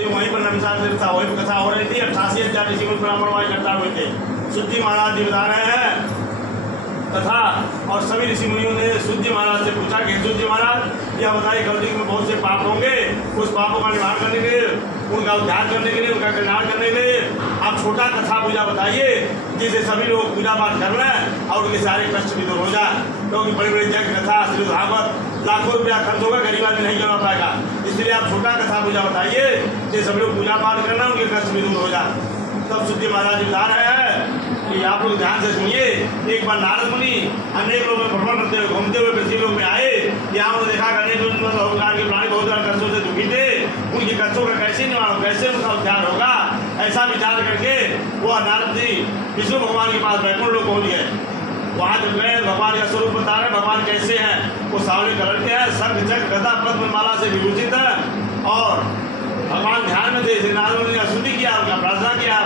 तो वहीं पर नमिषाद देव था, वहीं पर कथा हो रही थी। 88,000 ऋषि ब्राह्मण वहाँ इकट्ठा हुए थे। सूत जी महाराज जी बता रहे हैं तथा और सभी ऋषि मुनियों ने सूत जी महाराज से पूछा कि सूत जी महाराज यह बताइए कलयुग में बहुत से पाप होंगे, उस पापों का निवारण करने के लिए, उनका उद्धार करने के लिए, उनका कल्याण करने के लिए आप छोटा कथा पूजा बताइए जिसे सभी लोग पूजा पाठ कर लें और उनके सारे कष्ट भी दूर हो जाए। क्योंकि बड़ी बड़ी जग कथा श्री भागवत लाखों रुपया खर्च होगा, गरीब आदमी नहीं करवा पाएगा, इसलिए आप छोटा कथा पूजा बताइए जिसे सभी लोग पूजा पाठ करना, उनके कष्ट भी दूर हो जाए। तब सूत जी महाराज जी बता रहे हैं कि आप लोग ध्यान से सुनिए। एक बार नारद मुनि अनेक लोग में भ्रमण करते हुए घूमते हुए पृथ्वी लोक में आए। यहाँ उन्होंने देखा कि अनेक प्रकार के प्राणी बहुत सारे कष्टों से दुखी थे, उनके कष्टों का कैसे निवारण, कैसे उनका उद्धार होगा, ऐसा विचार करके वह नारद जी विष्णु भगवान के पास बैकुंठ लोक पहुँच गए। वहाँ जब गए भगवान का स्वरूप बता रहे भगवान कैसे हैं। वो सावले कलर के हैं, शंख चक्र गदा पद्म माला से विभूषित है और भगवान ध्यान में थे। श्री नारद मुनि ने स्तुति किया, उनका प्रार्थना किया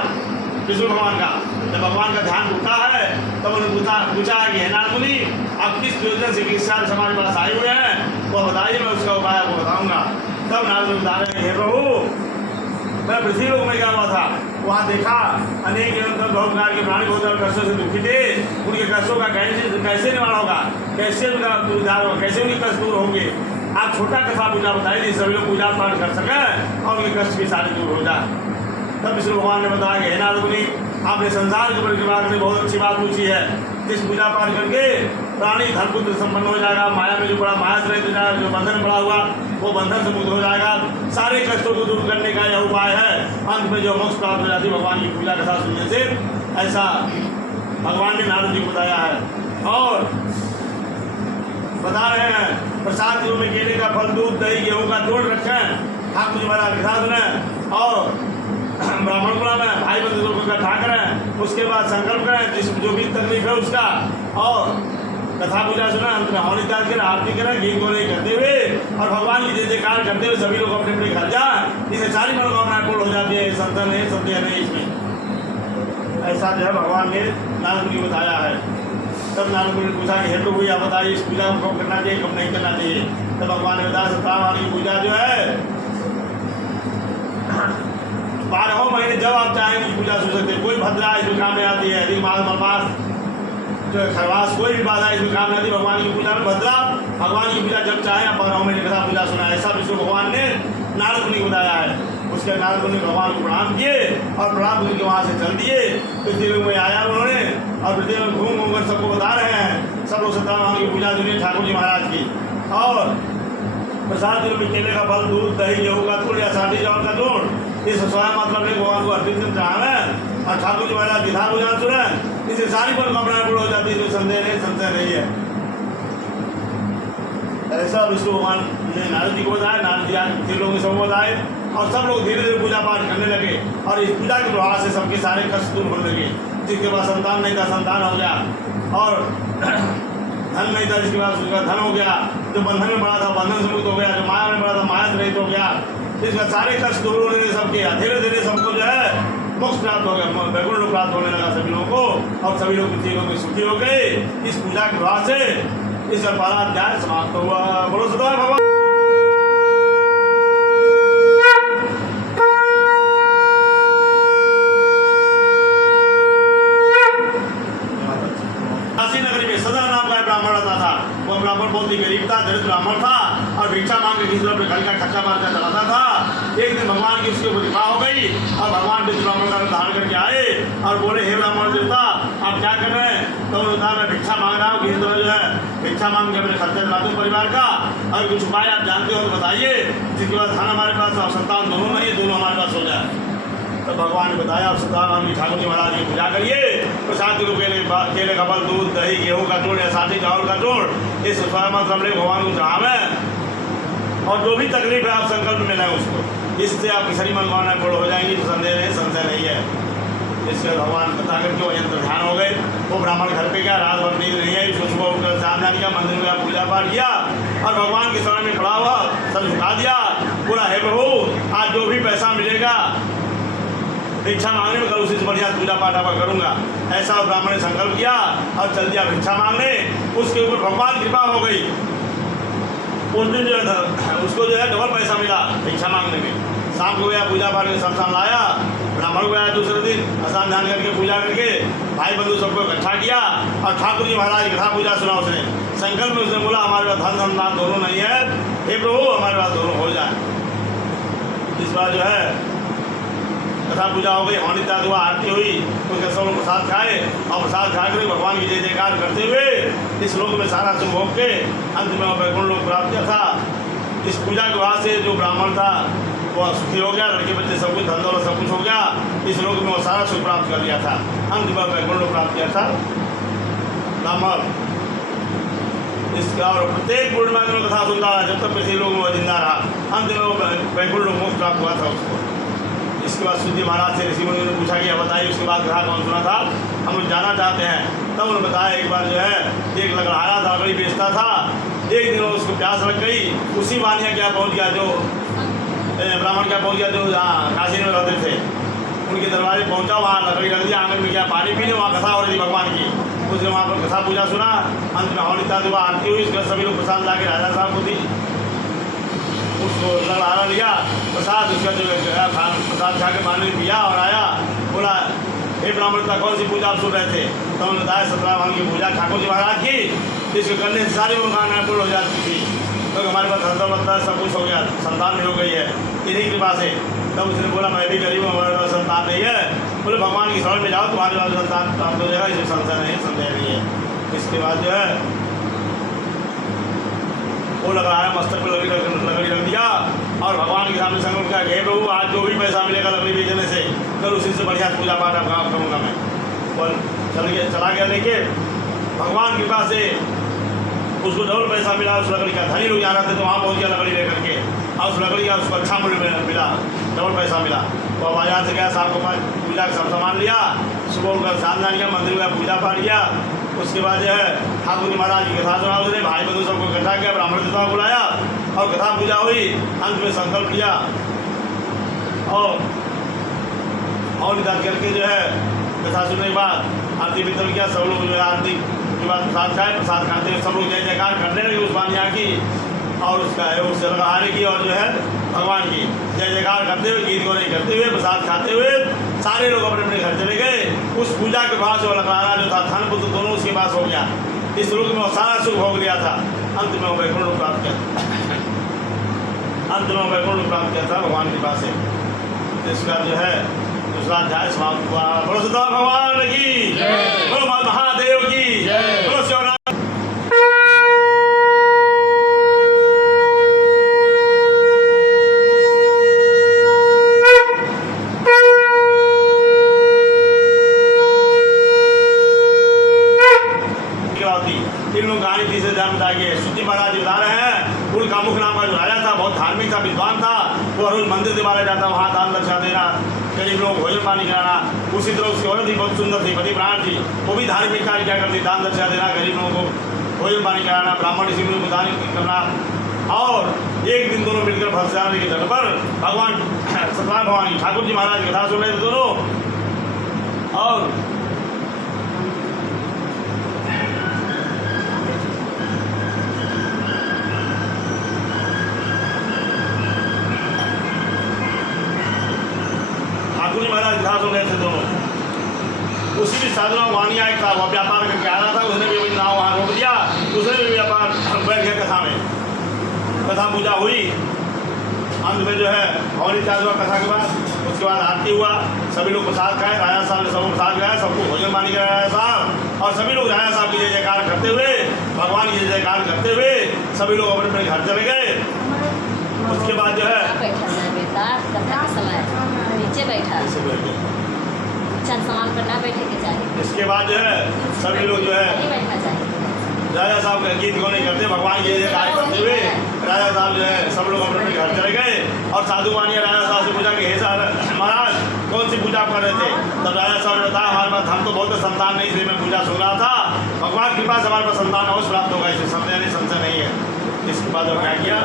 विष्णु भगवान का। जब भगवान का ध्यान उठा है तब उन्होंने पूछा कि हे नारद मुनि आप किस प्रयोजन से किस साल हमारे पास आए हुए हैं, वो बताइए, मैं उसका उपाय आपको बताऊंगा। तब नारद मुनि बता रहे हैं हे प्रभु मैं पृथ्वी लोक में गया हुआ था, वहाँ देखा अनेक बहुत प्रकार के प्राणी बहुत सारे कष्टों से दुखी थे, उनके कष्टों का कैसे निवारण होगा, कैसे उनका उद्धार होगा, कैसे उनके कष्ट दूर होंगे। आप छोटा कथा पूजा बताइए सभी लोग पूजा पाठ कर सकें और उनके कष्ट भी सारे दूर हो जाए। तब विष्णु भगवान ने बताया कि हे नारद मुनि आपने संसार के ऊपर की बात में बहुत अच्छी बात पूछी है। जिस पूजा पाठ करके प्राणी धन पुत्र संपन्न हो जाएगा, माया में जो बड़ा माया से रहित हो जाएगा, जो बंधन पड़ा हुआ वो बंधन से मुक्त हो जाएगा, सारे कष्टों को दूर करने का यह उपाय है। अंत में जो मोक्ष प्राप्त हो जाती है भगवान की पूजा कथा सुनने से, ऐसा भगवान ने नारद जी को बताया है। और बता रहे हैं प्रसाद के रूप में केले का फल, दूध, दही, गेहूँ का जोड़ रखें, ठाकुर जी महाराज कथा सुने और ब्राह्मण कुल में भाई बंधु को इकट्ठा करें। उसके बाद संकल्प करें जिस जो भी तकलीफ है उसका, और कथा पूजा सुना, अंत में हवनी त्याग करें, आरती करें, घी गोले करते हुए और भगवान की जय जयकार करते हुए सभी लोग अपने अपने घर जाए। इसे सारी मनोकामनाएं पूर्ण हो जाती है। संतन है, संदेह नहीं इसमें। ऐसा जो है भगवान ने नारद मुनि को बताया है। तब नारद मुनि ने पूछा कि हे प्रभु आप बताइए इस पूजा को कब करना चाहिए, कब नहीं करना चाहिए। तब भगवान ने बताया सप्ताह की पूजा जो है 12 महीने जब आप चाहेंगे पूजा सुन सकते हैं। कोई भद्रा इसमें काम में आती है, अधिक मास मलमास खरवास कोई भी बाधा इसमें काम में आती है। भगवान की पूजा में भद्रा भगवान की पूजा जब चाहे आप 12 महीने कथा पूजा सुना, ऐसा विष्णु भगवान ने नारद मुनि को बताया है। उसके नारद मुनि भगवान को प्रणाम किए और प्रणाम करके वहाँ से चल दिए। पृथ्वी में आया उन्होंने और पृथ्वी में घूम घूम कर सबको बता रहे हैं। सब लोग सत्यनारायण की पूजा सुनिए ठाकुर जी महाराज की। और प्रसाद के रूप में केले का फल, दूध, दही, गेहूँ का गुड़ या साथी चावल का जोड़, इस स्वयं मतलब एक भगवान को अर्पित चढ़ावें और ठाकुर जी महाराज विधान पूजा सुने, इससे सारी मनोकामनाएं पूर्ण हो जाती है। संशय नहीं है। ऐसा विष्णु भगवान ने नारद जी को बताया। नारद जी आगे लोगों ने सब बताए और सब लोग धीरे धीरे पूजा पाठ करने लगे और इस पूजा के प्रभाव से सबके सारे कष्ट दूर होने लगे। जिसके पास संतान नहीं था संतान हो गया, और धन नहीं था जिसके पास उसका धन हो गया, जो बंधन में पड़ा था बंधन से मुक्त हो गया, जो माया में पड़ा था माया से रहित हो गया। इसका सारे कष्ट दूर होने लगे सबके। धीरे धीरे सबको जो है मोक्ष प्राप्त हो गया, वैकुंठ लोक प्राप्त होने लगा सभी लोगों को और सभी लोग पृथ्वी लोक में सुखी हो गए इस पूजा के प्रभाव से। इस 12 अध्याय समाप्त हुआ। बोलो सदा भगवान। नगरी में सदा नाम का ब्राह्मण रहता था। वह ब्राह्मण बहुत ही गरीब था, दरिद्र ब्राह्मण था और भिक्षा मांग के किसी अपने घर का खर्चा मारकर चलाता था। एक दिन भगवान की उसके ऊपर कृपा हो गई और भगवान विष्णु ब्राह्मण का धारण करके आए और बोले हे ब्राह्मण देवता आप क्या कर रहे हैं। तो उन्होंने कहा मैं भिक्षा मांग रहा हूँ, किसी तरह जो है भिक्षा मांग के अपने खर्चा चलाते हूँ परिवार का, और कुछ उपाय आप जानते हो तो बताइए जिसके बाद धन हमारे पास और संतान दोनों नहीं, दोनों हमारे पास हो जाए। तो भगवान ने बताया आप सत्यनारायण ठाकुर जी महाराज की पूजा करिए। प्रसाद के रूप में केले का फल, दूध, दही, गेहूँ का जोड़ या साथी चावल का जोड़, इस स्वयं भगवान को चढ़ावें और जो भी तकलीफ है आप संकल्प में लें उसको, इससे आपकी सारी मनोकामनाएं पूर्ण हो जाएंगी। तो संदेह नहीं, संशय नहीं है। इससे भगवान बता करके वह यंत्र ध्यान हो गए। वो ब्राह्मण घर पे गया, रात भर नींद नहीं आई, सुबह उठकर स्नान किया, मंदिर में पूजा पाठ किया और भगवान के शरण में खड़ा हुआ, सर झुका दिया, बोला हे प्रभु आज जो भी पैसा मिलेगा भिक्षा मांगने में करूँ, उससे बढ़िया पूजा पाठ आपका करूँगा। ऐसा ब्राह्मण ने संकल्प किया और चल दिया भिक्षा मांगने। उसके ऊपर भगवान कृपा हो गई। उस दिन जो है उसको जो है डबल पैसा मिला भिक्षा मांगने में। शाम को गया पूजा पाठ के शमशान लाया, ब्राह्मण को गया दूसरे दिन स्नान ध्यान करके पूजा करके भाई बंधु सबको इकट्ठा किया और ठाकुर जी महाराज कथा पूजा सुना उसने। संकल्प में उसने बोला हमारे पास धन संतान दोनों नहीं है, हे प्रभु हमारे पास दोनों हो जाए। इस बार जो है कथा पूजा हो गई, हवन इत्यादि हुआ, आरती हुई, उसके सब लोग प्रसाद खाए और प्रसाद खा कर भगवान की जय जयकार करते हुए इस लोक में सारा सुख भोग के अंत में वैकुंठ लोक प्राप्त किया था। इस पूजा के बाद से जो ब्राह्मण था वो सुखी हो गया, लड़के बच्चे सब कुछ धन दौलत सब कुछ हो गया, इस लोक में वो सारा सुख प्राप्त कर लिया था। अंत में वैकुंठ लोक प्राप्त किया था ब्राह्मण। इसका और प्रत्येक पूर्णिमा में कथा सुनता रहा जब तक पृथ्वी लोग में जिंदा रहा, अंत में वो वैकुंठ लोक मोक्ष प्राप्त हुआ था उसको। इसके बाद सूर्य महाराज से ऋषि मुनियों ने पूछा कि बताइए उसके बाद कथा कौन सुना था, हम लोग जाना चाहते हैं। तब उन्होंने बताया एक बार जो है एक लकड़हारा था, लकड़ी बेचता था, एक दिन उसको प्यास लग गई, उसी वानिया क्या पहुँच गया जो ब्राह्मण क्या पहुँच गया जो काशी में रहते थे, उनके दरबारे पहुँचा, वहाँ लकड़ी रख दिया, आंगन में क्या पानी पीने, वहाँ कथा हो रही थी भगवान की। उसने वहाँ पर कथा पूजा सुना, अंत में हवन इत्यादि हुआ, आरती हुई, उसके सभी लोग प्रसाद ला के राजा साहब को दी, उसको लड़ाना लिया प्रसाद, उसका जो प्रसाद खा के पानी पिया और आया, बोला हे ब्राह्मणता कौन सी पूजा आप सुन रहे थे? तो उन्होंने बताया सत्यनारायण की पूजा ठाकुर जी महाराज की, इसको करने से सारी मनोकामनाएं पूर्ण हो जाती थी, क्योंकि हमारे पास धन दौलत सब कुछ हो गया, संतान भी हो गई है इन्हीं कृपा से। तब उसने बोला मैं भी गरीब हूँ, हमारे पास संतान नहीं है। बोले भगवान की शरण में जाओ, तुम्हारे पास संतान प्राप्त हो जाएगा, इसमें संशय नहीं, संदेह नहीं है। इसके बाद जो है वो लगाया मस्तक पर लकड़ी रख दिया और भगवान के सामने संकल्प किया हे प्रभु आज जो भी पैसा मिलेगा लकड़ी बेचने से कल उसी से बढ़िया पूजा पाठ आपका करूँगा मैं। और चला गया लेके, भगवान की कृपा से उसको डबल पैसा मिला, उस लकड़ी का। धनी लोग जा रहे थे तो वहाँ पहुँच गया लकड़ी लेकर के, और उस लकड़ी का उसको अच्छा मूल्य मिला, डबल पैसा मिला। वो बाजार से गया, साहब को पास पूजा का सब सामान लिया, सुबह उनका स्नान किया, मंदिर का पूजा पाठ किया। उसके बाद जो है ठाकुर जी महाराज की कथा सुना, उसने भाई बंधु सबको इकट्ठा किया, ब्राह्मण देवता बुलाया और कथा पूजा हुई। अंत में संकल्प लिया और निदान करके जो है कथा सुनने के बाद आरती वितरण किया। सब लोग जो है आरती के बाद प्रसाद खाए, प्रसाद खाते हुए सब लोग जय जयकार करने लगे उस वानिया की और उसका उससे लगाने की, और जो है भगवान की जय जयकार करते हुए, गीत गौनी करते हुए, प्रसाद खाते हुए सारे लोग अपने अपने घर चले गए। उस पूजा के बाद जो लकड़हारा जो था धन पुत्र दोनों उसके पास हो गया, इस लोक में वो सारा सुख भोग लिया था। अंत में वो वैकुंठ लोक प्राप्त किया, अंत में वो वैकुंठ लोक प्राप्त किया था भगवान के पास से। इसका जो है दूसरा अध्याय समाप्त हुआ। बोलो सदा भगवान की, बोलो महादेव की, बोलो शिवराम। तीन लोग कहानी तीसरे ध्यान में बताएंगे। सूर्य महाराज बता रहे हैं उनका मुख नाम का जो राजा था बहुत धार्मिक था, विद्वान था, वो रोज मंदिर दिवाला जाता, वहाँ दान दक्षा देना, गरीब लोग भोजन पानी कराना। उसी तरह उसकी औरत भी बहुत सुंदर थी, पति प्राण थी, वो भी धार्मिक कार्य क्या करती, दान दक्षा देना, गरीब लोगों को भोजन पानी कराना, ब्राह्मण ऋषि को दान करना। और एक दिन दोनों मिलकर भरसा नदी के तट पर भगवान सत्यनारायण भगवान की ठाकुर जी महाराज की कथा सुन रहे थे दोनों। और ठाकुर जी महाराज कथा सुन रहे थे दोनों। उसी भी साधुना वानिया एक था, वह व्यापार करके आ रहा था, उसने भी अपनी नाव वहाँ रोक दिया, उसने भी व्यापार बैठ गया कथा में। कथा पूजा हुई, अंत में जो है हवन इत्यादि हुआ कथा के बाद। उसके बाद आरती हुआ, सभी लोग प्रसाद खाए, राजा साहब ने सबको प्रसाद खाया, सबको भोजन पानी कराया राजा साहब, और सभी लोग राजा साहब की जय जयकार करते हुए, भगवान की जय जयकार करते हुए सभी लोग अपने अपने घर चले गए। उसके बाद जो है नीचे बैठा अच्छा सामान पर ना बैठे के चाहिए। इसके बाद जो है सभी लोग जो है राजा साहब का गीत गौनी करते, भगवान की जय जयकार करते हुए राजा साहब जो है सब लोग अपने अपने घर चले गए। और साधु वानिया राजा साहब से पूछा कि हे महाराज कौन सी पूजा कर रहे थे? तब राजा साहब ने बताया हमारे पास हम तो बहुत संतान नहीं, इसलिए मैं पूजा सुन रहा था, भगवान के पास हमारे पास संतान अवश्य प्राप्त होगा, इससे संशय नहीं है। इसके बाद वो क्या किया,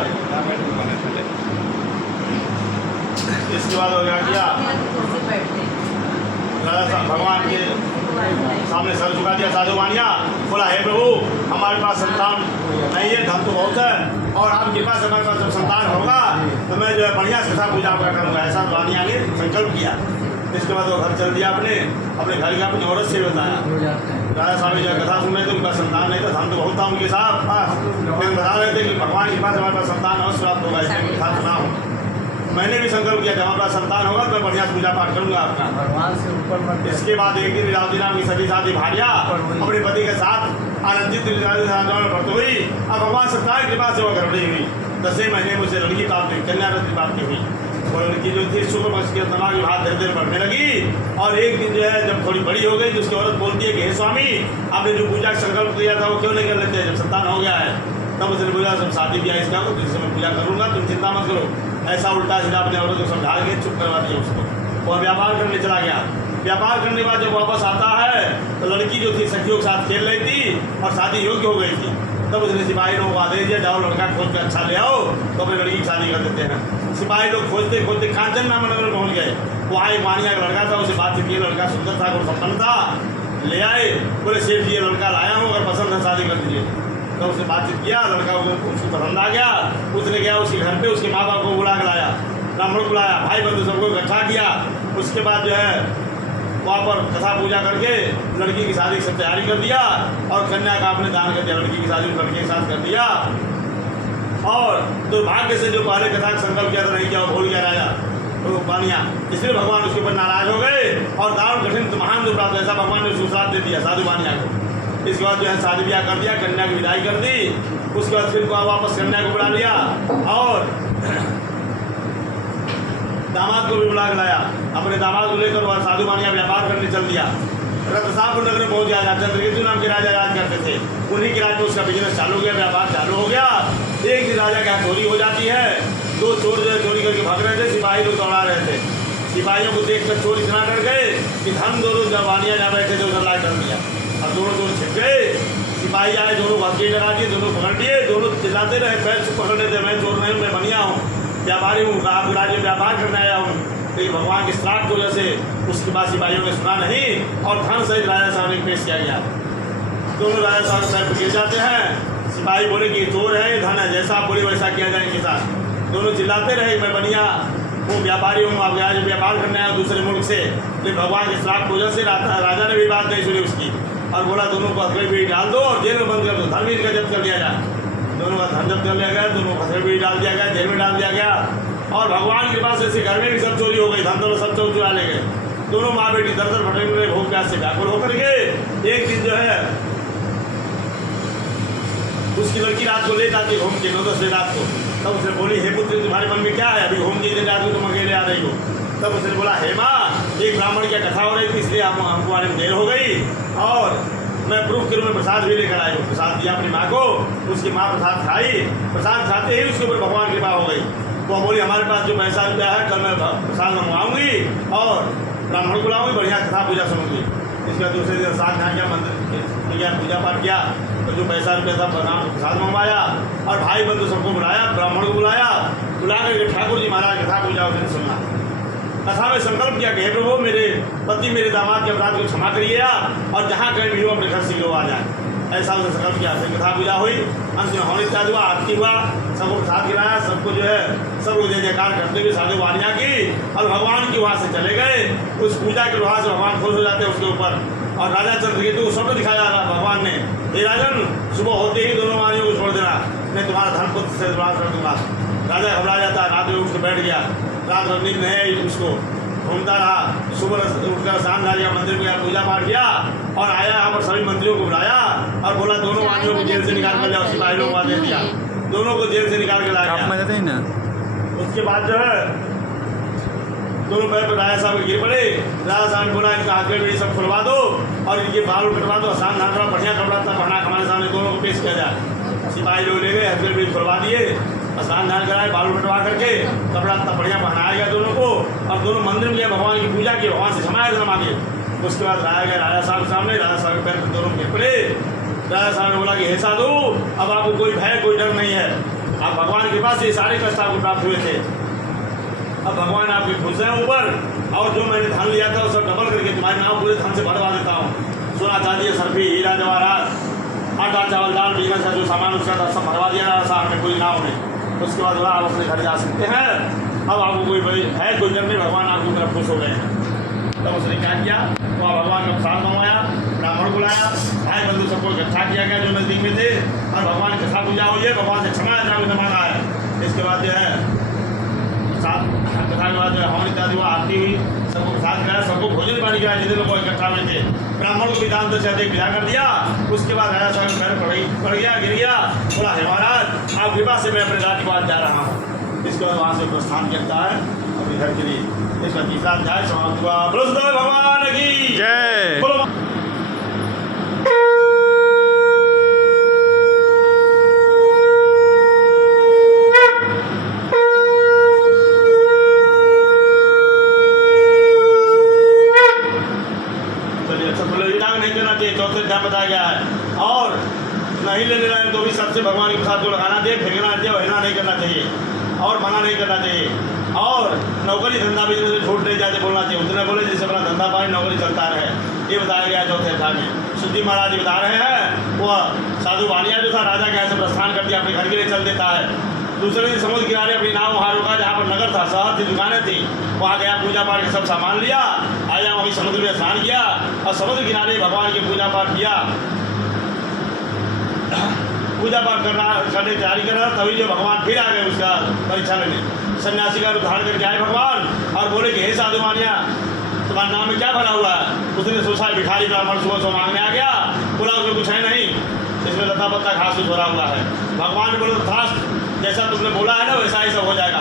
इसके बाद वो क्या किया, राजा साहब भगवान के सामने सर झुका दिया साधु बानिया, बोला हे प्रभु हमारे पास संतान नहीं है, धन तो बहुत है और आपके पास हमारे पास जब संतान होगा तो मैं जो है बढ़िया से कथा पूजा करूँगा। ऐसा बानिया ने संकल्प किया। इसके बाद वो घर चल दिया, अपने घर के अपनी औरत से बताया। राजा साहब जो कथा सुन रहे थे, उनका संतान नहीं था, धन तो बहुत था उनके साथ पास, लेकिन बता रहे थे कि भगवान के पास हमारे पास संतान अवश्य प्राप्त होगा। इसलिए कथा सुना हूँ। मैंने भी संकल्प किया कि हमारे पास संतान होगा तो मैं बढ़िया पूजा पाठ करूंगा आपका। भगवान से ऊपर इसके बाद एक दिन लीलावती नाम की सभी साथी भारिया अपने पति के साथ आनंदित व्रत हुई। अब भगवान सत्तार कृपा से वो गर्भवती हुई। 10 महीने में उसे लड़की प्राप्त हुई, कन्या रत्न प्राप्ति हुई। वो लड़की जो थी शुक्र पक्ष के दिमाग की बात धीरे धीरे बढ़ने लगी। और एक दिन जो है जब थोड़ी बड़ी हो गई तो उसकी औरत बोलती है कि हे स्वामी, आपने जो पूजा का संकल्प किया था वो क्यों नहीं कर लेते जब संतान हो गया है। तब उसने बोला जब शादी ब्याह इसका हो तो जिससे मैं पूजा करूंगा, तुम चिंता मत करो। ऐसा उल्टा सीधा अपने औरत को समझा के चुप करवा दिया उसको। वो व्यापार करने चला गया। व्यापार करने के बाद जब वापस आता है तो लड़की जो थी सखियों के साथ खेल रही थी और शादी योग्य हो गई थी। तब उसने सिपाही लोगों को आदेश दिया, जाओ लड़का खोज कर अच्छा ले आओ तो अपनी लड़की की शादी कर देते हैं। सिपाही लोग खोजते खोजते कांचन नाम नगर पहुँच गए। वहाँ एक वानिया का लड़का था, उसे बातचीत किया, लड़का सुंदर था, गुणसम्पन्न था। ले आए, बोले सेठ जी ये लड़का लाया हूँ, अगर पसंद है शादी कर दीजिए। तो उसने बातचीत किया, लड़का उसको पसंद आ गया। उसने गया उसके घर पे, उसके माँ बाप को बुला के लाया, ब्राह्मण बुलाया, भाई बंधु सबको इकट्ठा किया। उसके बाद जो है वहाँ पर कथा पूजा करके लड़की की शादी की सब तैयारी कर दिया और कन्या का आपने दान कर दिया। लड़की की शादी लड़के के साथ कर दिया। और दुर्भाग्य से जो पहले कथा का संकल्प किया था नहीं किया, भूल गया राजा तो बानिया, इसलिए भगवान उसके ऊपर नाराज हो गए और दारुण कठिन महान दुर्प्राप्त ऐसा भगवान ने सुश्राप दे दिया साधु बानिया को। इसके बाद जो है शादी ब्याह कर दिया, कन्या की विदाई कर दी। उसके बाद फिर वापस कन्या को बुला लिया और दामाद को भी बुला के लाया। अपने दामाद को लेकर वह साधु बानिया व्यापार करने चल दिया। रतसापुर नगर में पहुंच गया। चंद्रकेतु नाम के राजा राज करते थे, उन्हीं के राज में उसका बिजनेस चालू हो गया, व्यापार चालू हो गया। एक दिन राजा के यहाँ चोरी हो जाती है। 2 चोर जो है चोरी करके भाग रहे थे, सिपाही लोग दौड़ा रहे थे। सिपाहियों को देखकर चोर इतना डर गए कि धन दोनों जब बानिया जहाँ बैठे थे उधर लाए कर दिया और दोनों छिप गए। सिपाही आए, दोनों हथेली लगा दिए, दोनों पकड़ लिए, दोनों चिल्लाते रहे, पैर से पकड़ लेते, मैं चोर नहीं हूँ, मैं बनिया हूँ, व्यापारी हूँ, आपके राज्य में व्यापार करने आया हूँ। लेकिन भगवान के श्राप की वजह से उसके बाद सिपाहियों ने सुना नहीं और धन सहित राजा साहब ने पेश किया गया। दोनों राजा साहब के पैर गिर जाते हैं। सिपाही बोले कि चोर है, ये धन है, जैसा आप बोले वैसा किया जाए इनके साथ। दोनों चिल्लाते रहे, मैं बनिया हूँ, व्यापारी हूँ, आप आज व्यापार करने आया दूसरे मुल्क से। लेकिन भगवान के श्राप की वजह से राजा ने भी बात नहीं सुनी उसकी और बोला दोनों को हथकड़ी भी डाल दो और जेल में बंद कर दो, धन भी इनका जब्त कर दिया जाए। दोनों का धन जब्त कर लिया गया, दोनों को हथकड़ी भी डाल दिया गया, जेल में डाल दिया गया। और भगवान के पास ऐसे घर में भी सब चोरी हो गई, धन दौलत सब चोरा ले गए। दोनों माँ बेटी दर दर भटक रहे, भूख प्यास से व्याकुल होकर के। एक दिन जो है उसकी लड़की रात को लेट आती घूम के 9-10 बजे रात को। तब उसने बोली, हे पुत्री तुम्हारे मन में क्या है, अभी घूम के रात को तुम अकेले आ रही हो। तब उसने बोला, हे माँ, एक ब्राह्मण की कथा हो रही थी इसलिए हमको आने में देर हो गई और मैं प्रूफ के रूप में प्रसाद भी लेकर आई हूँ। प्रसाद दिया अपनी माँ को, उसकी माँ प्रसाद खाई। प्रसाद खाते ही उसके ऊपर भगवान की कृपा हो गई। वो बोली, हमारे पास जो पैसा रुपया है कल मैं प्रसाद मंगवाऊँगी और ब्राह्मण को लाऊँगी, बढ़िया कथा पूजा सुनूंगी। इसके बाद दूसरे दिन साथ यहाँ गया, मंदिर गया, पूजा पाठ किया, तो जो पैसा रुपया था प्रसाद मंगवाया और भाई बंधु सबको बुलाया, ब्राह्मण को बुलाया, बुला कर ठाकुर जी महाराज कथा पूजा उसने सुना। कथा में संकल्प किया कि हे प्रभु, मेरे पति मेरे दामाद के अपराध को क्षमा करिए और जहाँ कहीं भी हो अपने घर से लोग आ जाए। ऐसा उसने संकल्प किया। फिर कथा पूजा हुई, अंत में होने इत्यादि हुआ, आरती हुआ, सबको प्रसाद गिराया, सबको जो है सब जय जयकार करते हुए साधु वानिया की और भगवान की वहाँ से चले गए। उस पूजा के वहाँ से भगवान खुश हो जाते हैं उसके ऊपर। और राजा चंद्रकेतु को स्वप्न दिखाया जा रहा भगवान ने, हे राजन, सुबह होते ही दोनों वानियों को छोड़ देना, मैं तुम्हारा धन पुत्र से द्वार कर दूंगा। राजा घबरा जाता, रात में उठ के बैठ गया, रात भर नींद नहीं आई उसको, घूमता रहा। सुबह उठकर शानदारिया मंदिर में गया, पूजा पाठ किया और आया। यहाँ पर सभी मंत्रियों को बुलाया और बोला दोनों वानियों को जेल से निकाल कर जाओ। सिपाही लोग दे दिया, दोनों को जेल से निकाल के लाया। उसके बाद जो है दोनों पैर पर राजा साहब गिर पड़े। राजा साहब ने बोला, इनका हाथ भी सब खुलवा दो और इनके बाल कटवा दो, आसान धान बढ़िया कपड़ा था पहना हमारे सामने दोनों को पेश किया जाए। सिपाही लोग ले गए, हथकड़ी भी खुलवा दिए, स्नान धान कराए, बाल कटवा करके कपड़ा इतना बढ़िया पहनाया गया दोनों को और दोनों मंदिर में गया, भगवान की पूजा की, भगवान से क्षमा याचना मांगी। उसके बाद लाया गया राजा साहब के सामने। राजा साहब के पैर पर दोनों गिर पड़े। राजा साहब ने बोला कि हे साधु, अब आपको कोई भय कोई डर नहीं है, आप भगवान के पास ये सारे कष्ट आपको प्राप्त हुए थे, अब भगवान आपके खुश हैं ऊपर और जो मैंने धन लिया था वो सब डबल करके तुम्हारे तुम्हारी नाव पूरे धन से भरवा देता हूँ। सोना चांदी सरफी हीरा जवाहरात आटा चावल दाल बिजनेस का जो सामान उसका था सब भरवा दिया ना साहब ने पूरी नाव ने। उसके बाद बोला आप अपने घर जा सकते हैं, अब आपको कोई है कोई जन्म नहीं, भगवान आपकी तरफ खुश हो गए हैं। तब उसने क्या किया, वहाँ भगवान का प्रसाद मंगवाया, ब्राह्मण बुलाया, भाई बंधु सबको इकट्ठा किया गया जो नजदीक में थे, और भगवान की कथा पूजा हुई है, भगवान से क्षमा यात्रा मांगा है। इसके बाद जो है प्रसाद कथा के बाद जो है हवन इत्यादि वो आरती हुई, सबको प्रसाद खिलाया, सबको भोजन पानी खिलाया जितने लोग इकट्ठा हुए थे। ब्राह्मण को विधान से अधिक विदा कर दिया। उसके बाद राजा साहब पैर पड़ गया, गिर गया, बोला हे महाराज आप कृपा से मैं अपने राज्य के बाद जा रहा हूँ। इसके बाद वहाँ से प्रस्थान करता है अपने घर के लिए। इसका तीसरा अध्याय समाप्त हुआ। बृहस्पति भगवान की जय। बोलो। नहीं करना चाहिए, चौथे अध्याय बताया गया है। और नहीं ले लेना है तो भी सबसे भगवान के प्रसाद को लगाना चाहिए, फेंकना चाहिए, वहना नहीं करना चाहिए और मना नहीं करना चाहिए। और नौकरी धंधा बिजनेस में छूट नहीं जाते बोलना चाहिए, उतने बोले जिससे अपना धंधा पानी नौकरी चलता रहे। ये बताया गया चौथे अध्याय में। शुद्धि महाराज बता रहे हैं वह साधु वानिया जो था राजा के यहाँ से प्रस्थान कर दिया, अपने घर के लिए चल देता है। दूसरे दिन समुद्र किनारे अपनी नाव वहाँ रुका जहाँ पर नगर था, शहर थी, दुकानें थी, वहाँ गया, पूजा पाठ का सब सामान लिया, आया, वहीं समुद्र में स्नान किया और समुद्र किनारे भगवान की पूजा पाठ किया। पूजा पाठ करने की तैयारी कर रहा, तभी जो भगवान फिर आ गए उसका परीक्षा लेने। सन्यासी का रूप धारण करके आए भगवान और बोले कि हे साधु मानिया तुम्हारे नाम में क्या भरा हुआ है। उसने सोचा भिखारी ब्राह्मण सुबह सुबह मांगने आ गया, बोला उसमें कुछ है नहीं, इसमें लता पत्ता घास कुछ भरा हुआ है। भगवान ने बोले घास जैसा तुमने बोला है ना वैसा ही सब हो जाएगा।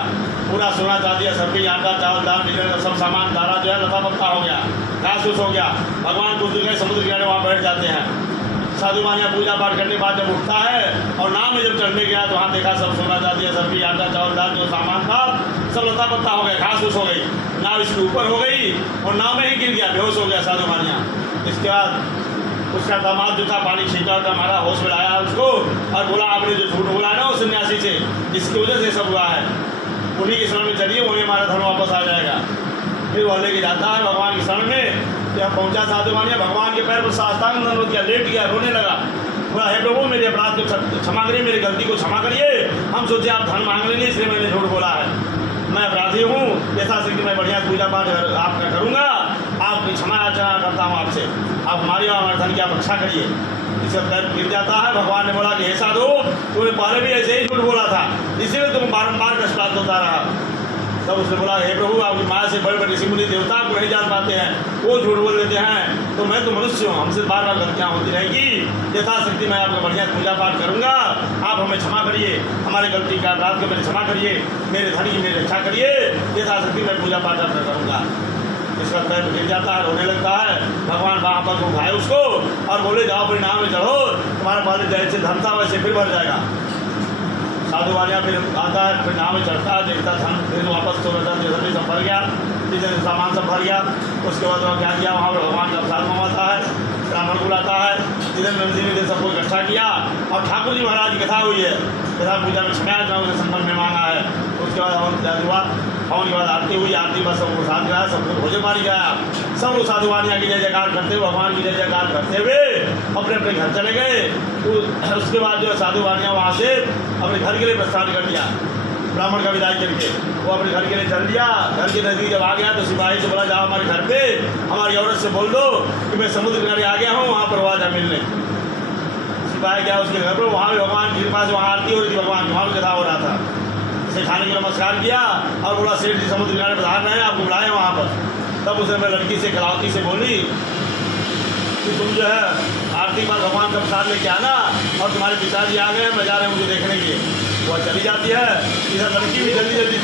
पूरा सोना चांदी सरफी आटा चावल दाल बिजनेस सब सामान दारा जो है लता पत्ता हो गया, घास फूस हो गया। भगवान कुछ दिन समुद्र किनारे वहाँ बैठ जाते हैं। साधु मानिया पूजा पाठ करने के बाद जब उठता है और नाव में जब चढ़ने गया तो वहाँ देखा सब सोना चांदी सरफी आटा चावल दाल जो सामान था सब लता पत्ता हो गया, घास फूस हो गई, नाव इसके ऊपर हो गई और नाव में ही गिर गया, बेहोश हो गया साधु मानिया। इसके बाद उसका दामाद जो था पानी छींटा था, हमारा होश में लाया उसको और बोला आपने जो झूठ बोला है ना उस सन्यासी से जिसकी वजह से सब हुआ है, उन्हीं की शरण में चलिए, वहीं हमारा धर्म वापस आ जाएगा। फिर वह लेके जाता है भगवान की शरण में। जब पहुंचा साधु मानिया भगवान के पैर पर साष्टांग दंडवत किया, लेट गया, रोने लगा, बोला हे प्रभु मेरे अपराध को क्षमा करिए, मेरी गलती को क्षमा करिए। हम सोचे आप धन मांग लेंगे इसलिए मैंने झूठ बोला है, मैं अपराधी हूँ, जैसा से कि मैं बढ़िया पूजा पाठ आपका करूँगा, आपकी क्षमा याचना करता हूँ आपसे, आप हमारी और हमारे धन की आप रक्षा करिए। इसका पैर गिर जाता है। भगवान ने बोला कि हे साधु तुमने पहले भी ऐसे ही झूठ बोला था, इसीलिए तुम बारम्बार कष्ट प्राप्त होता रहा। तब उसने बोला हे प्रभु आपकी माया से बड़े बड़े ऋषि मुनि देवता आपको नहीं जान पाते हैं, वो झूठ बोल देते हैं, तो मैं तो मनुष्य हूँ, हमसे बार बार गलतियाँ होती रहेगी, यथाशक्ति मैं आपको बढ़िया पूजा पाठ करूँगा, आप हमें क्षमा करिए, हमारे गलती का अपराध को मेरे क्षमा करिए, मेरे धन की मेरी रक्षा करिए, यथाशक्ति मैं पूजा पाठ आपका करूँगा। इसका पैर गिर जाता है, रोने लगता है। भगवान वहाँ पर उठाए उसको और बोले जाओ अपनी नाव में चढ़ो, तुम्हारे पास जैसे धन था वैसे फिर भर जाएगा। साधु वानिया फिर आता है, फिर नाव में चढ़ता है, देखता धन फिर वापस तो सभी सब भर गया, जिसे सामान सब भर गया। उसके बाद वह क्या किया, वहाँ पर भगवान का प्रसाद मंगवाता है, ब्राह्मण बुलाता है, जिधर नरसिंह ने सबको इकट्ठा किया और ठाकुर जी महाराज की कथा हुई है, कथा पूजा में छमाया जाओ उसे संबंध में मांगा है। उसके बाद हवन इत्यादि हुआ, हवन के बाद आरती हुई, आरती पर सबको प्रसाद गिराया, सबको भोजन पानी गया, सब लोग साधु वानिया की जय जयकार करते हुए भगवान की जय जयकार करते हुए अपने अपने घर चले गए। उसके बाद जो साधु वानिया वहाँ से अपने घर के लिए प्रस्थान कर दिया, ब्राह्मण का विदाई करके वो अपने घर के लिए चल दिया। घर के नज़दीक जब आ गया तो सिपाही से बोला जाओ हमारे घर पे हमारी औरत से बोल दो कि मैं समुद्र किनारे आ गया हूँ, वहाँ पर वहाँ जा मिलने। सिपाही गया उसके घर पर, वहाँ भी भगवान की कृपा से वहाँ आरती हो रही थी, भगवान की वहाँ भी कथा हो रहा था। उसे खाने के नमस्कार किया और बोला सेठ जी समुद्र किनारे पधार रहे हैं, आपको बुलाए वहाँ पर। तब उसने मैं लड़की से कलावती से बोली कि तुम जो है आरती पर भगवान का प्रसाद लेके आना और तुम्हारे पिताजी आ गए हैं, मैं जा रहे हैं मुझे देखने के लिए। वह चली जाती है। इधर लड़की भी जल्दी जल्दी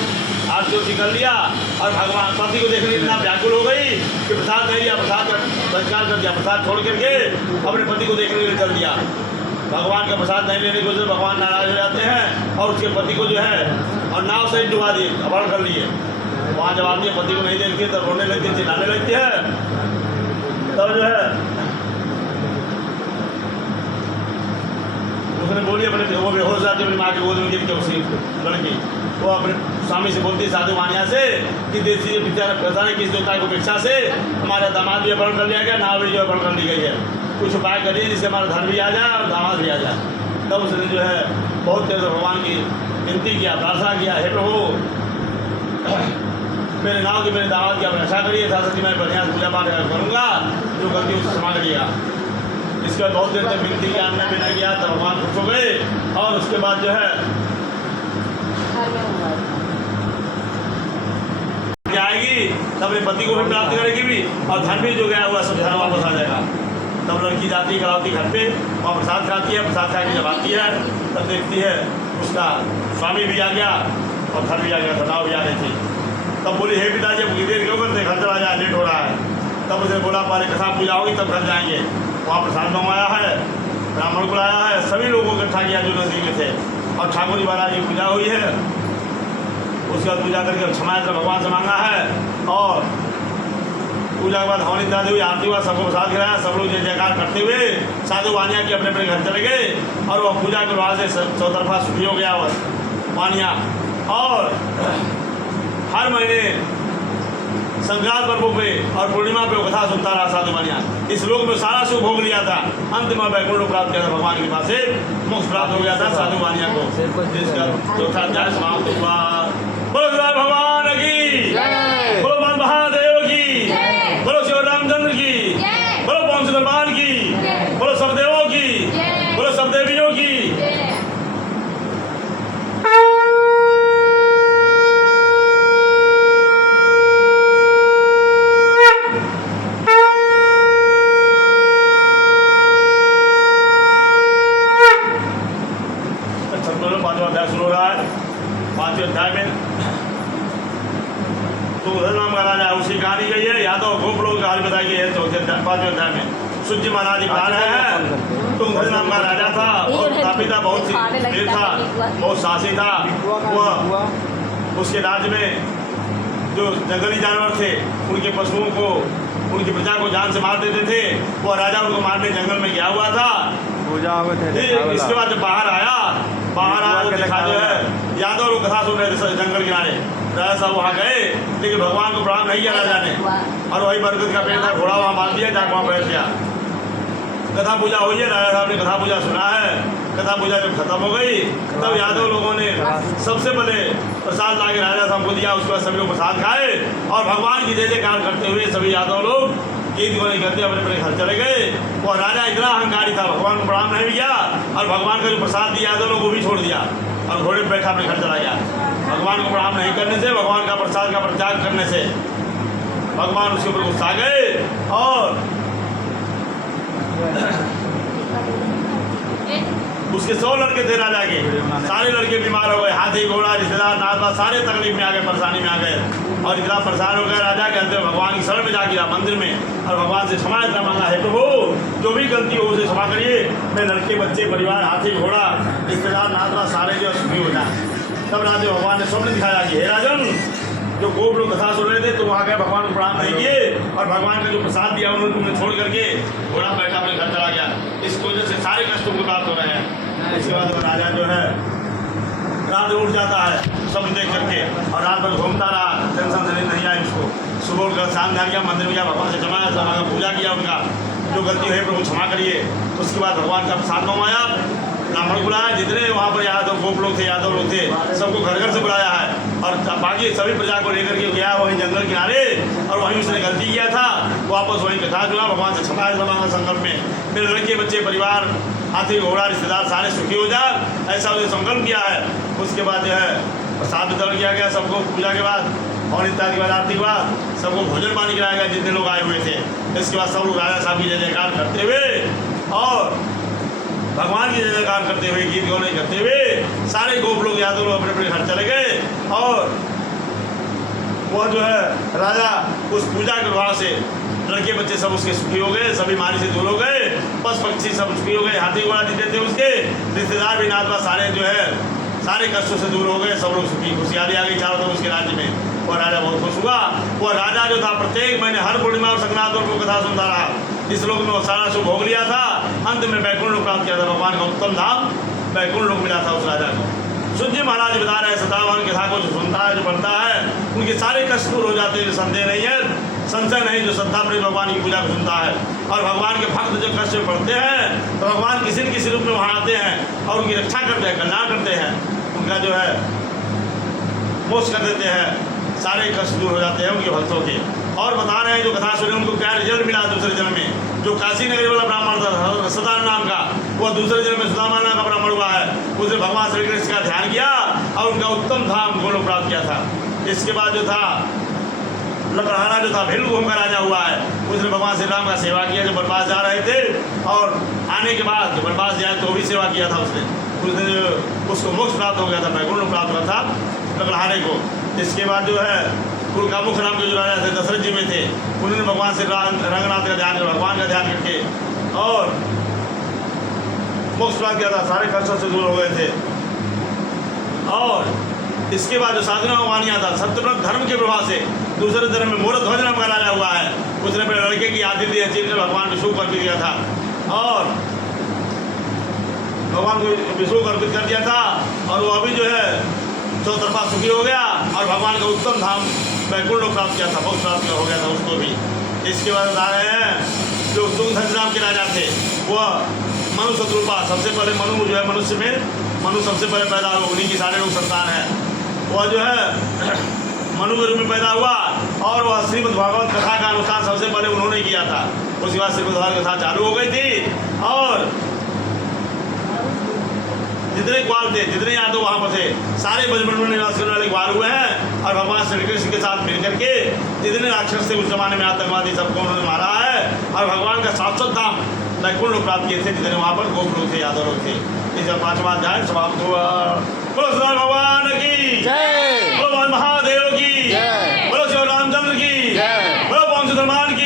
आरती उरती कर लिया और भगवान पति को देखने इतना व्याकुल हो गई कि प्रसाद नहीं लिया, प्रसाद का बहिष्कार कर दिया, प्रसाद छोड़ करके अपने पति को देखने के लिए चल दिया। भगवान का प्रसाद नहीं लेने की वजह से भगवान नाराज हो जाते हैं और उसके पति को जो है और नाव से डुबा दिए, अपहरण कर लिए। वहाँ जब आती है पति को नहीं देखती तब रोने लगती है, चिल्लाने लगती है। तब जो है उसने बोली अपने वो बेहोश जाती अपनी माँ की गोद में गिर के उसी लड़की वो अपने स्वामी से बोलती साधु वानिया से कि देसी पता नहीं किस देवता की अपेक्षा से हमारा दामाद भी अपहरण कर लिया गया, नाव भी जो अपहरण कर ली गई है, कुछ उपाय करिए जिससे हमारा धन भी आ जाए और दामाद भी आ जाए। तब उसने जो है बहुत तेज भगवान की विनती किया, प्रार्थना किया, हे प्रभु मेरे नाव की मेरे दामाद की आप रक्षा करिए, साथ ही मैं बढ़िया पूजा पाठ करूँगा, जो गलती उससे क्षमा करिएगा। इसके बाद बहुत देर तक विनती किया, अन्ना पीना किया, तब भगवान खुश हो गए और उसके बाद जो है घर में हुआ आएगी तब अपने पति को भी प्राप्त करेगी भी और धन भी जो गया हुआ सब धन वापस आ जाएगा। तब लड़की जाती है करावती घर पे, वहाँ प्रसाद खाती है, प्रसाद खा के जब आती है तब देखती है उसका स्वामी भी आ गया और घर भी आ गया, नाव भी आ गई थी। तब बोली हे पिताजी अब देर क्यों करते, घर चला जाए, लेट हो रहा है। तब उसे बोला पहले कथा पूजा होगी तब घर जाएंगे। वहाँ प्रसाद मंगवाया है, ब्राह्मण बुलाया है, सभी लोगों को इकट्ठा किया जो नजदीक में थे और ठाकुर जी महाराज की पूजा हुई है। उसके बाद पूजा करके क्षमा भगवान से मांगा है और पूजा के बाद हवनी दादी हुई, आरती हुआ, सबको प्रसाद खिलाया, सब लोग जय जयकार करते हुए साधु वानिया के अपने अपने घर चले गए और वह पूजा के बाद से चौतरफा सुखी हो गया वह वानिया। और हर महीने संक्रांत पर्वों पे और पूर्णिमा पे वो कथा सुनता रहा साधु वानिया। इस लोक में सारा सुख भोग लिया था, अंत में वैकुंठ लोक प्राप्त किया था, भगवान की कृपा से मोक्ष प्राप्त हो गया था साधु वानिया को। जिसका चौथा अध्याय समाप्त हुआ। बोलो भगवान की, बोलो मन महादेव की, बोलो शिव रामचंद्र की, बोलो पवन सुंदरमान की, बोलो सब देवों की, बोलो सब देवियों की। पांचवा अध्याय शुरू हो रहा है। पांचवें अध्याय में तुंगधर नाम का राजा है, उसकी कहानी गई है, यादव गोप लोग कहानी बताई गई है। चौथे पांचवें अध्याय में सूर्य महाराज जी बता रहे हैं तुंगधर नाम का राजा था, बहुत तापी था, बहुत वीर था, बहुत साहसी था। वह उसके राज्य में जो जंगली जानवर थे उनके पशुओं को, उनकी प्रजा को जान से मार देते थे, वह राजा उनको मारने जंगल में गया हुआ था। इसके बाद जब बाहर आया तो देखा जो है यादव लोग कथा सुन रहे थे जंगल किनारे। राजा साहब वहाँ गए लेकिन भगवान को प्रणाम नहीं किया राजा ने, और वही बरगद का पेड़ था, घोड़ा वहाँ बांध दिया, जाकर वहाँ बैठ गया। कथा पूजा हुई है, राजा साहब ने कथा पूजा सुना है। कथा पूजा जब खत्म हो गई तब यादव लोगों ने सबसे पहले प्रसाद ला के राजा साहब को दिया। उसके बाद सभी लोग प्रसाद खाए और भगवान की जय जयकार करते हुए सभी यादव लोग गीत गोने करते अपने अपने घर चले गए। और राजा इतना अहंकारी था, भगवान को प्रणाम नहीं किया और भगवान का जो प्रसाद दिया यादव लोग वो भी छोड़ दिया और घोड़े पर बैठा अपने घर चला गया। भगवान को प्रणाम नहीं करने से, भगवान का प्रसाद का परित्याग करने से भगवान उसके ऊपर गुस्सा गए और उसके 100 लड़के थे राजा के, सारे लड़के बीमार हो गए, हाथी घोड़ा रिश्तेदार नाता सारे तकलीफ में आ गए, परेशानी में आ गए। और इतना परेशान हो गया राजा के अंत में भगवान की शरण में जा गिरा मंदिर में और भगवान से क्षमा इतना मांगा, है प्रभु जो भी गलती हो उसे क्षमा करिए, मैं लड़के बच्चे परिवार हाथी घोड़ा रिश्तेदार नाता सारे जो सुखी हो जाए। तब राजा भगवान ने स्वप्न दिखाया कि हे राजन, जो गोप लोग कथा सुन रहे थे तो वहाँ गए, भगवान को प्रणाम नहीं किए और भगवान का जो प्रसाद दिया उन्होंने तुमने छोड़ करके घोड़ा बैठा अपने घर चला गया। इस वजह से सारे कष्ट तुमको प्राप्त हो रहे हैं। इसके बाद राजा जो है रात उठ जाता है सब देख करके और रात भर घूमता रहा, टेंशन से नहीं आई उसको। सुबह उठकर शाम ध्यान किया, मंदिर में गया, भगवान से क्षमा पूजा किया, उनका जो गलती है प्रभु क्षमा करिए। उसके बाद भगवान का प्रसाद मंगवाया, ब्राह्मण बुलाया, जितने वहाँ पर यादव गोप लोग थे, यादव लोग थे, सबको घर घर से बुलाया है और बाकी सभी प्रजा को लेकर के गया वहीं जंगल किनारे और वहीं उसने गलती किया था, वापस वहीं कथा सुना, भगवान से क्षमा मांगा संकल्प में, मेरे लड़के बच्चे परिवार हाथी घोड़ा रिश्तेदार सारे सुखी हो जाए, ऐसा उसने संकल्प किया है। उसके बाद जो है प्रसाद वितरण किया गया सबको, पूजा के बाद और इत्यादि के बाद आरती के बाद सबको भोजन पानी कराया गया जितने लोग आए हुए थे। इसके बाद सब लोग राजा साहब की जय जयकार करते हुए और भगवान की जय जयकार करते हुए गीत गौने करते हुए सारे गोप लोग यादव लोग अपने अपने घर चले गए। और वह जो है राजा उस पूजा के प्रभाव से लड़के बच्चे सब उसके सुखी हो गए, सभी बीमारी से दूर हो गए, पशु पक्षी सब सुखी हो गए, हाथी घोड़ा जीते थे उसके रिश्तेदार भी नाथ सारे जो है सारे कष्टों से दूर हो गए, सब लोग सुखी, खुशहाली आ गई चारों तरफ उसके राज्य में। और राजा बहुत खुश हुआ। वह राजा जो था प्रत्येक महीने हर पूर्णिमा और संक्रांत को कथा सुनता रहा। इस लोक में वो सारा सुख भोग लिया था, अंत में वैकुंठ लोक प्राप्त किया था, भगवान का उत्तम धाम वैकुंठ लोक मिला था उस राजा को। शुद्ध जी महाराज बता रहे हैं सदावन कथा को जो सुनता है, जो पढ़ता है, उनके सारे कष्ट दूर हो जाते हैं। संदेह नहीं है, संशय नहीं, जो श्रद्धा प्रेम भगवान की पूजा को सुनता है। और भगवान के भक्त जो कष्ट में पड़ते हैं तो भगवान किसी न किसी रूप में वहाँ आते हैं और उनकी रक्षा करते हैं, कल्याण करते हैं, उनका जो है मोक्ष कर देते हैं, सारे कष्ट दूर हो जाते हैं उनके भक्तों के। और बता रहे हैं जो कथा सुने उनको क्या रिजल्ट मिला दूसरे जन्म में। जो काशी नगरी वाला ब्राह्मण था सदान नाम का, वह दूसरे जन्म में सुदामा नाम का ब्राह्मण हुआ है। उसने भगवान श्री कृष्ण का ध्यान किया और उनका उत्तम धाम गोलोक प्राप्त किया था। इसके बाद जो था लकड़हारा जो था भेलुभूम का राजा हुआ है, उसने भगवान श्री राम का सेवा किया। जब बनवास जा रहे थे और आने के बाद जब बनवास जाए तो भी सेवा किया था उसने उसको मोक्ष प्राप्त हो गया था, वैकुंठ प्राप्त हुआ था लकड़हारे को। इसके बाद जो है कुलकामुख नाम के जो राजा थे दशरथ जी में थे, उन्होंने भगवान से रंगनाथ का ध्यान, भगवान का ध्यान करके और मोक्ष प्राप्त किया था, सारे कष्टों से दूर हो गए थे। और इसके बाद जो साधना वानिया था सत्यव्रत धर्म के प्रभाव से दूसरे धर्म में मोर ध्वज नाम का राजा हुआ है। उसने अपने लड़के की आतिथ्य चीर कर भगवान विष्णु को अर्पित किया था और भगवान को विष्णु को अर्पित कर दिया था। और वो अभी जो है चौतरफा सुखी हो गया और भगवान का उत्तम धाम वैकुंठ प्राप्त किया था, मोक्ष प्राप्त हो गया था उसको भी। इसके बाद बता रहे हैं जो तुंगध्वज नाम के राजा थे वह मनु शत्रुपा, सबसे पहले मनु जो है मनुष्य में मनु सबसे पहले पैदा हुआ, उन्हीं की सारे लोग संतान है। वह जो है मनु के रूप में पैदा हुआ और वह श्रीमद् भागवत कथा का अनुष्ठान सबसे पहले उन्होंने किया था। उसके बाद श्रीमद् भागवत कथा चालू हो गई थी और जितने ग्वाल थे, जितने यादव वहाँ पर थे, सारे ब्रजमंडल में निवास करने वाले ग्वाल हुए हैं। और भगवान श्री कृष्ण के साथ मिलकर के जितने राक्षस थे उस जमाने में आतंकवादी सबको उन्होंने मारा है और भगवान का शाश्वत धाम वैकुंठ लोग प्राप्त किए थे, जितने वहाँ पर गोप लोग थे, यादव लोग थे। इस 5वां अध्याय समाप्त हुआ। बोलो सदा भगवान की जय, बोलो महादेव की जय, बोलो शिव रामचंद्र की जय, बोलो पवन सुधर्मान की